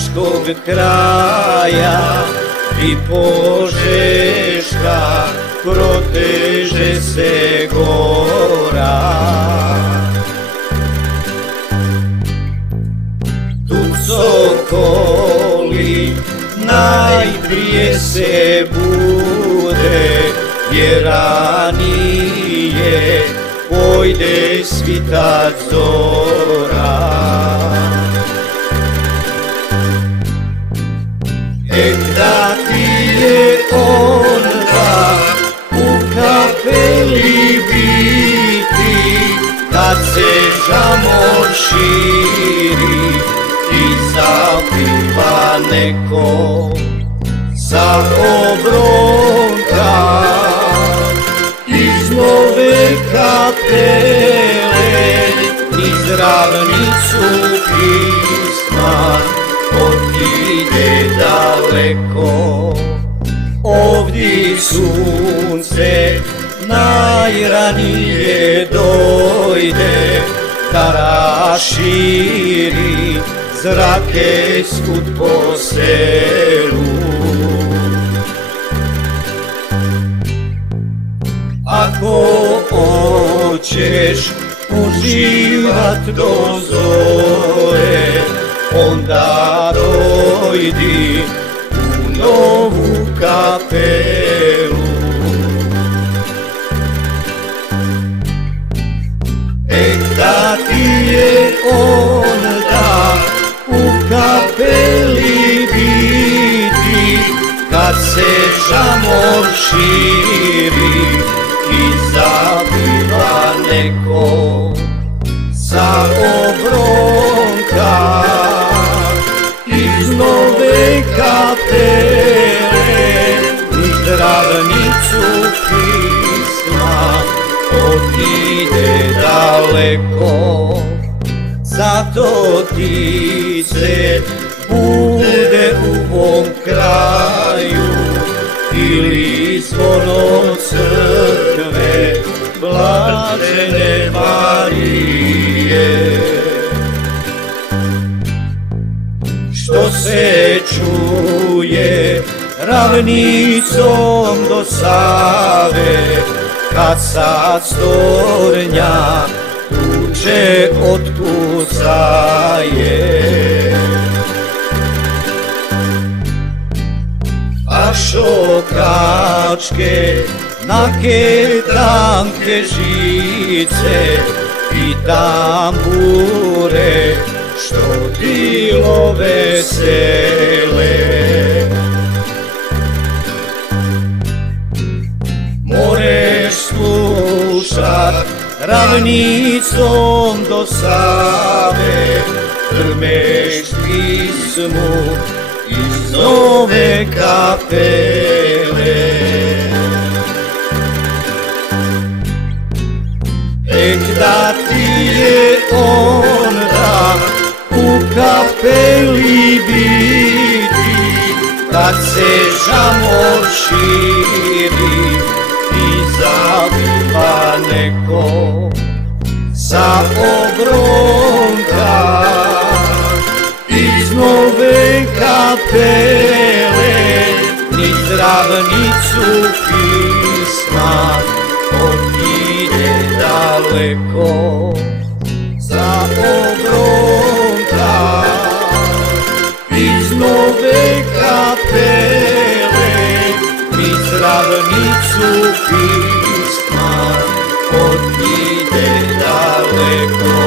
Bačkog kraja i Požeška proteže se gora. Tu sokoli najprije se bude, jer ranije pojde svitat zora. Ek da ti je onda u kapeli biti, kad se žamor širi i zapiva neko sa obronka. Iz nove kapele niz ravnicu pisma otiđe daleko. Ovdje sunce najranije dojde, da raširi zrake svud po selu. Ako hoćeš uživat do zore, onda dojdi u novu kapelu. Ek da ti je onda u kapeli biti, kad se žamor širi i zapiva neko sa obronka. Iz nove kapele niz ravnicu pisma otiđe daleko. Zato ti se bude u ovom kraju ili zvono crkve Blažene Marije. Što se čuje ravnicom do Save, kad sa stornja tuče otkucaje. A šokačke nake tanke žice i tambure što dilo vesele. Moreš slušat ravnicom do Save, drmeš pismu iz nove kapele. Ek da ti je onda u kapeli biti, kad se žamor širi i zapiva neko sa obronka. Iz nove kapele niz ravnicu pisma otiđe daleko. Sa obronka iz nove kapele niz ravnicu pisma otiđe daleko.